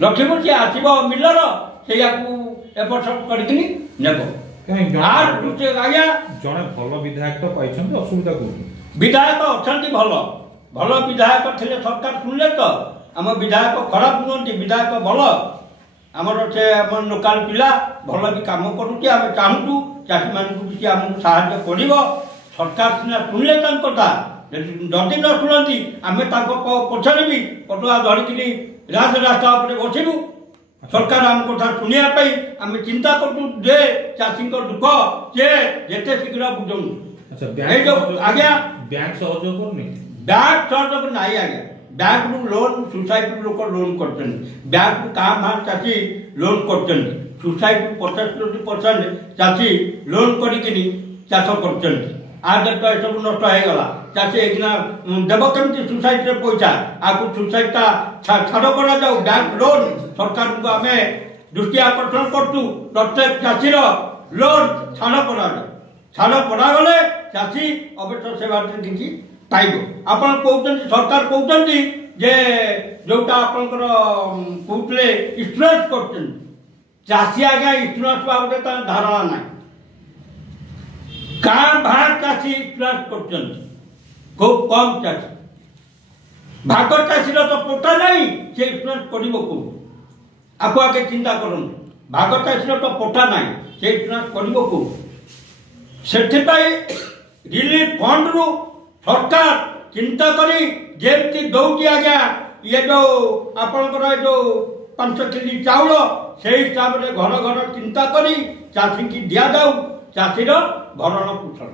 रखिबो जे आसीबो Miller सेया को एपट करके नेबो आज्ञा जड़े भल विधायक तो पाई असुविधा कौन विधायक अच्छा भल भल विधायक थे सरकार शुणिले तो आम विधायक खराब नुहति विधायक भल आमर से आम लोकाल पिला भल भी कम करुचे आम चाहूँ चाषी मानक किसी आमको साहाय्य कर सरकार सीना शुणिले कथा जदि न शुणती आम पछरे भी पटुआ धरिकी रास्ता बसलु सरकार आम कथा शुणापी आम चिंता करूँ जे चाषी दुख सी जिते शीघ्र बुझौनु आज्ञा बैंक सहयोग करनी बैंक सहयोग ना आज्ञा बैंक रु लोन सोसाइटी लोक लोन कर बैंक क्या भाँ चाषी लोन कर सोसाइटी 50% चाषी लोन करी चाष कर आज तो यह सब नष्ट होगा चाषी एक देव कमी सोसाइटी पैसा आपको सोसाइटा छाड़ कर बैंक लोन सरकार को आम दृष्टि आकर्षण करूँ प्रत्येक चाषीर लोन छाड़ करागले चाषी अवश्य से बात किसी पाइब आप सरकार कहते जे जोटा आपंकर कहते इंश्योरेंस कर चाषी आज्ञा इंश्योरेंस बाबद धारणा ना क्या भाग चाषी इंश्योरेंस कर खूब कम चाषी भाग चाषी तो पोटा नहीं से इंश्योरेंस कर आपको आगे चिंता करूँ भाग चाषी तो पोटा नहीं से इंश्योरेंस कर से रिलीफ फंड रु सरकार चिंता करी जेमती दौटी आज्ञा ये जो आपणकर जो 5 केजी चाउल से हिसाब से घर घर चिंता करी चाषी की दि जाऊ चाषीर भरण पोषण।